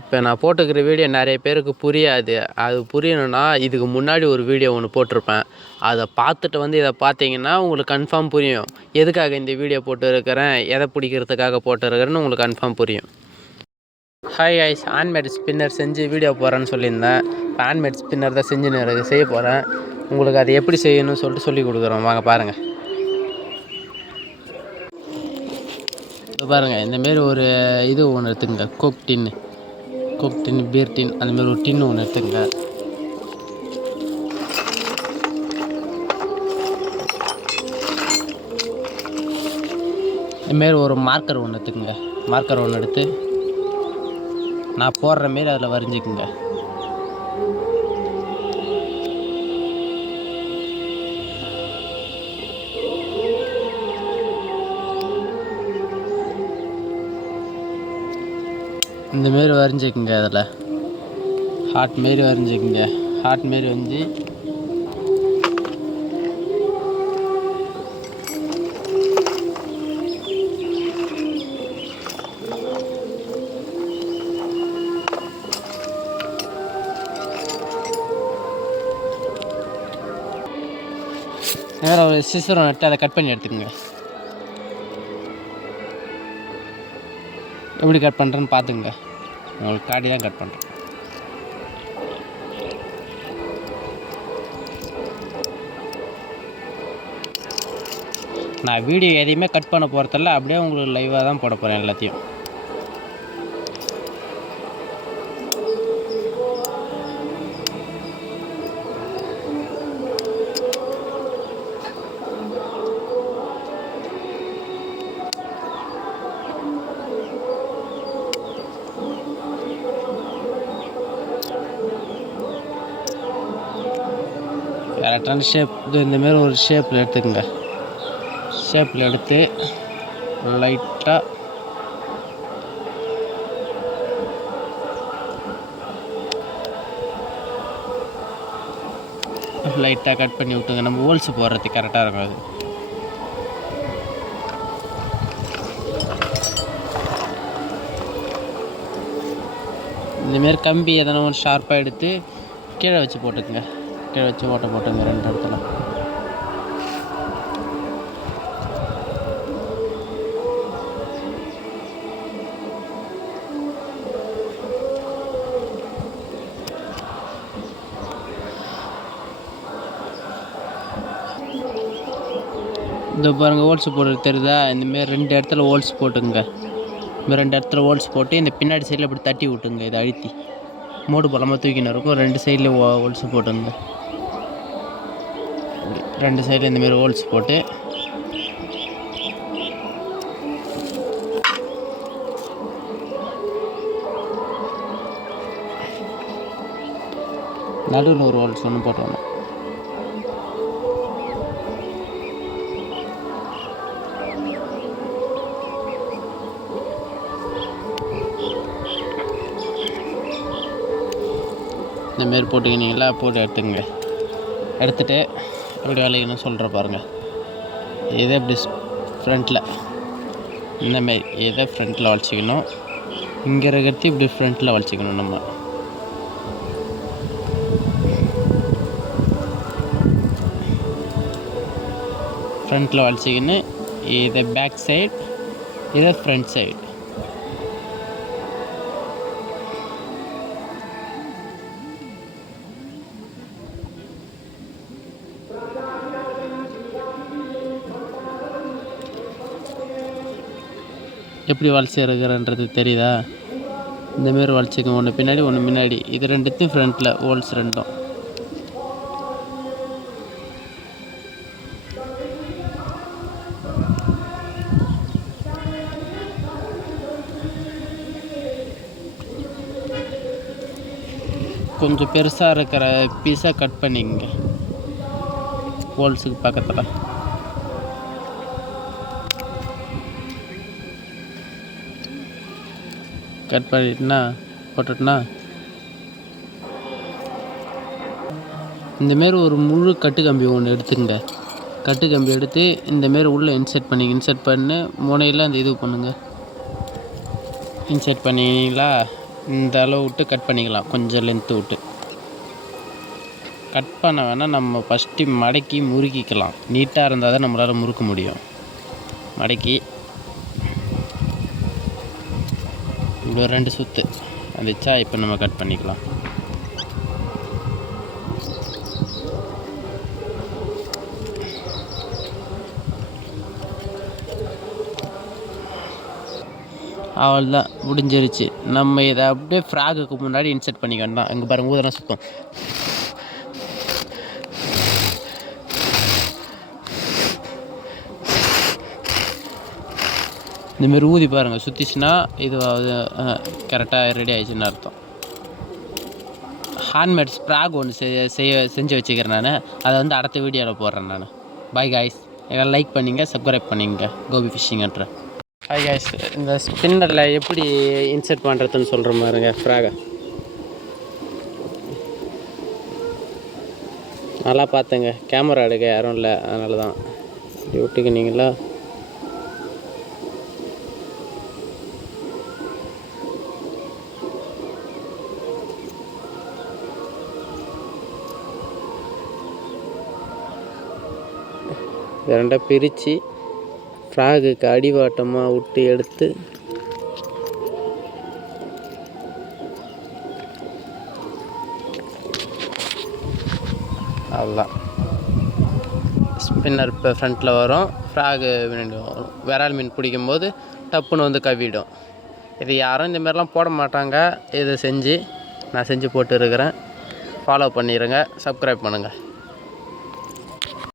இப்போ நான் போட்டுக்கிற வீடியோ நிறைய பேருக்கு புரியாது. அது புரியணும்னா இதுக்கு முன்னாடி ஒரு வீடியோ ஒன்று போட்டிருப்பேன். அதை பார்த்துட்டு இதை பார்த்தீங்கன்னா உங்களுக்கு கன்ஃபார்ம் புரியும். எதுக்காக இந்த வீடியோ போட்டுருக்கிறேன், எதை பிடிக்கிறதுக்காக போட்டுருக்கிறேன்னு உங்களுக்கு கன்ஃபார்ம் புரியும். ஹாய் ஐஸ், ஹேண்ட்மேட் ஸ்பின்னர் செஞ்சு வீடியோ போடுறேன்னு சொல்லியிருந்தேன். இப்போ ஹேண்ட்மேட் ஸ்பின்னர் தான் செய்ய போகிறேன். உங்களுக்கு அதை எப்படி செய்யணும்னு சொல்லிட்டு சொல்லி கொடுக்குறோம், வாங்க பாருங்கள். இப்போ பாருங்கள், இந்தமாரி ஒரு இது ஒன்று எடுத்துக்கங்க, கோக் டின்னு பீர் டின், அந்தமாரி ஒரு டின்னு ஒன்று எடுத்துக்கங்க. இதுமாரி ஒரு மார்க்கர் ஒன்று எடுத்துக்கங்க. மார்க்கர் ஒன்று எடுத்து நான் போடுற மாரி அதில் வரைஞ்சிக்குங்க. இந்தமாரி வரைஞ்சிக்குங்க. அதில் ஹார்ட் மாரி வரைஞ்சிக்குங்க. ஹார்ட் மாரி வந்து வேறு ஒரு சிசரம் நட்டு அதை கட் பண்ணி எடுத்துக்கோங்க. எப்படி கட் பண்ணுறேன்னு பார்த்துக்குங்க. உங்களுக்கு காடி தான் கட் பண்ணுறேன். நான் வீடியோ எதையுமே கட் பண்ண போகிறதில்ல, அப்படியே உங்களுக்கு லைவாக தான் போட போகிறேன் எல்லாத்தையும். கரெக்டான ஷேப் இந்தமாரி ஒரு ஷேப்பில் எடுத்துக்கோங்க. ஷேப்பில் எடுத்து லைட்டாக கட் பண்ணி விட்டுங்க. நம்ம ஹோல்ஸ் போடுறதுக்கு கரெக்டாக இருக்கும். அது இந்தமாரி கம்பி எதனா ஒன்று ஷார்ப்பாக எடுத்து கீழே வச்சு போட்டுக்குங்க. கீழே வச்சு ஓட்டை போட்டுங்க 2 இடத்துல. இந்த பாருங்கள், ஹோல்ஸ் போடுறது தெரியுதா? இந்தமாரி 2 இடத்துல ஹோல்ஸ் போட்டுங்க. இந்த 2 இடத்துல ஹோல்ஸ் போட்டு இந்த பின்னாடி சைடில் இப்படி தட்டி விட்டுங்க. இதை அழுத்தி மூடு பலமாக தூக்கின்னு இருக்கும். 2 சைடில் ஹோல்ஸ் போட்டுங்க. 2 சைடில் இந்தமாரி ஹோல்ஸ் போட்டு நடுவில் ஒரு ஹோல்ஸ் ஒன்று போட்டோம். இந்தமாரி போட்டுக்கினீங்களா, போட்டு எடுத்துங்க. எடுத்துகிட்டு எப்படி வேலைக்குன்னு சொல்கிற பாருங்கள். இதை இப்படி ஃப்ரண்ட்டில் இந்தமாரி இதை ஃப்ரண்ட்டில் வளைச்சிக்கணும். இங்கே இருக்கிறது இப்படி ஃப்ரண்ட்டில் வளைச்சிக்கணும். நம்ம ஃப்ரண்ட்டில் வளைச்சிக்கின்னு இதை பேக் சைடு, இதை ஃப்ரண்ட் சைடு. எப்படி வளைச்சி இருக்கிறன்றது தெரியுதா? இந்தமாரி வளைச்சிக்க, ஒன்று பின்னாடி ஒன்று முன்னாடி. இது 2த்தையும் ஃப்ரண்ட்டில் ஹோல்ஸ் 2ம். கொஞ்சம் பெருசாக இருக்கிற பீஸாக கட் பண்ணிக்கங்க ஹோல்ஸுக்கு பக்கத்தில். கட் பண்ணிட்டுனா போட்டுட்டுனா இந்தமாரி ஒரு முழு கட்டு கம்பி ஒன்று எடுத்துங்க. கட்டு கம்பி எடுத்து இந்தமாரி உள்ளே இன்செர்ட் பண்ணி முனையில் அந்த இது பண்ணுங்கள். இன்செர்ட் பண்ணிங்களா? இந்த அளவு விட்டு கட் பண்ணிக்கலாம், கொஞ்சம் லென்த்து விட்டு. கட் பண்ண வேணால் நம்ம ஃபஸ்ட்டு மடக்கி முறுக்கிக்கலாம். நீட்டாக இருந்தால் தான் நம்மளால் முறுக்க முடியும். மடக்கி இவ்வளோ 2 சுற்று வந்துச்சா, இப்போ நம்ம கட் பண்ணிக்கலாம். அவ்வளோதான், முடிஞ்சிருச்சு. நம்ம இதை அப்படியே ஃப்ராகுக்கு முன்னாடி இன்சர்ட் பண்ணிக்க வேண்டாம். இங்கே பாருங்கள், ஊதெல்லாம் சுத்தம். இந்தமாரி ஊதி பாருங்கள், சுற்றிச்சுன்னா இது கரெக்டாக ரெடி ஆகிடுச்சின்னு அர்த்தம். ஹேண்ட்மேட் ஸ்ப்ராக் ஒன்று செஞ்சு வச்சுக்கிறேன் நான். அதை வந்து அடுத்த வீடியோவில் போடுறேன் நான். பாய் காய்ஸ், எல்லாம் லைக் பண்ணிங்க, சப்ஸ்கிரைப் பண்ணிங்க. கோபி ஃபிஷிங்ன்ற. ஹாய் காய்ஸ், இந்த ஸ்பின்னரில் எப்படி இன்சர்ட் பண்ணுறதுன்னு சொல்கிற மாதிரிங்க ஃப்ராகை. நல்லா பார்த்துங்க, கேமரா எடுக்க யாரும் இல்லை, அதனால தான் இப்படி விட்டுக்கினீங்களா. ரெண்டாக பிரித்து ஃப்ராகுக்கு அடிவாட்டமாக விட்டு எடுத்து அவ்வளோதான். ஸ்பின்னர் இப்போ ஃப்ரண்ட்டில் வரும், ஃப்ராகு வரும். விரால் மீன் பிடிக்கும்போது டப்புன்னு வந்து கவிடும். இது யாரும் இந்தமாரிலாம் போட மாட்டாங்க. இதை நான் செஞ்சு போட்டு இருக்கிறேன். ஃபாலோ பண்ணிடுங்க, சப்ஸ்கிரைப் பண்ணுங்கள்.